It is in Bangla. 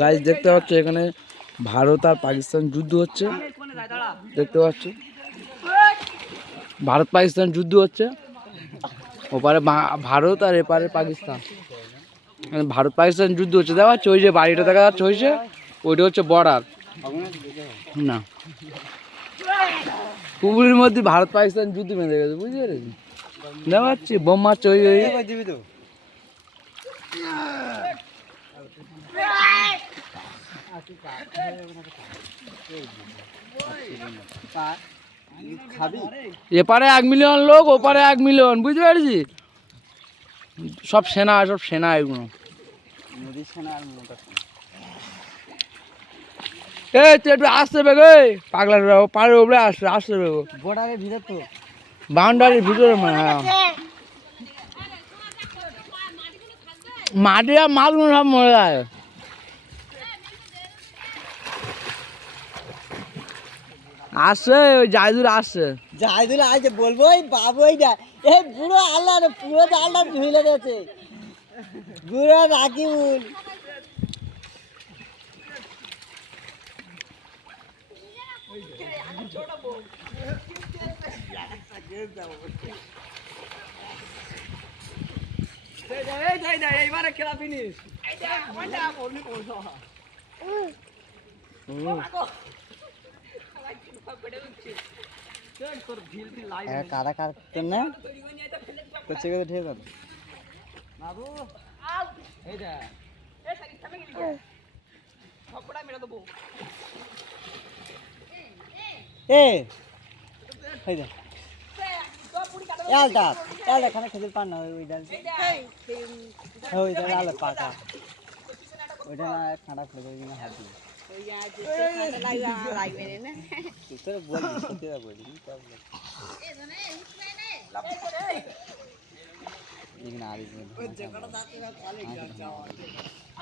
গাইজ দেখতে পাচ্ছ এখানে ভারত আর পাকিস্তান যুদ্ধ হচ্ছে। দেখতে পাচ্ছ? ভারত পাকিস্তান যুদ্ধ হচ্ছে। ওপারে ভারত আর এপারে পাকিস্তান। ভারত পাকিস্তান যুদ্ধ হচ্ছে। দেখা যাচ্ছে ওই যে বাড়িটা দেখা যাচ্ছে হয়েছে ওইটা হচ্ছে বর্ডার না। পুকুরের মধ্যে ভারত পাকিস্তান যুদ্ধ বেঁধে গেছে, বুঝতে পেরেছি দেখা যাচ্ছে বোম মারছে, ওই ওই এপারে এক মিলিয়ন লোক ওপারে এক মিলিয়ন বুঝতে পারছি? সব সেনা সব সেনা এগুলো। এ তুই একটু আসতে বেগো পাগলা পাড়ের উপরে আসতে আসতে বেগো। বর্ডারের ভিতর তো। বাউন্ডারির ভিতরে মনে হয়। মাটি আর মাছগুলো সব মরে যায়। আসছে ওই জায়দুর আসছে যাই দিলে আজ বলব ওই বাবু ওই না এই বুড়ো আল্লাহ পুরো আল্লাহ ঝুলে গেছে বুড়ো রাকিবুল কারা কাটতেন না করছে কথা ঠিক আছে এ এই দে এলটা এলটা খানে খেতে পান না ওই ডাল ওই ডাল আলো পাকা ওইটা না খাড়া করে দেবে না হাত দিয়ে তুই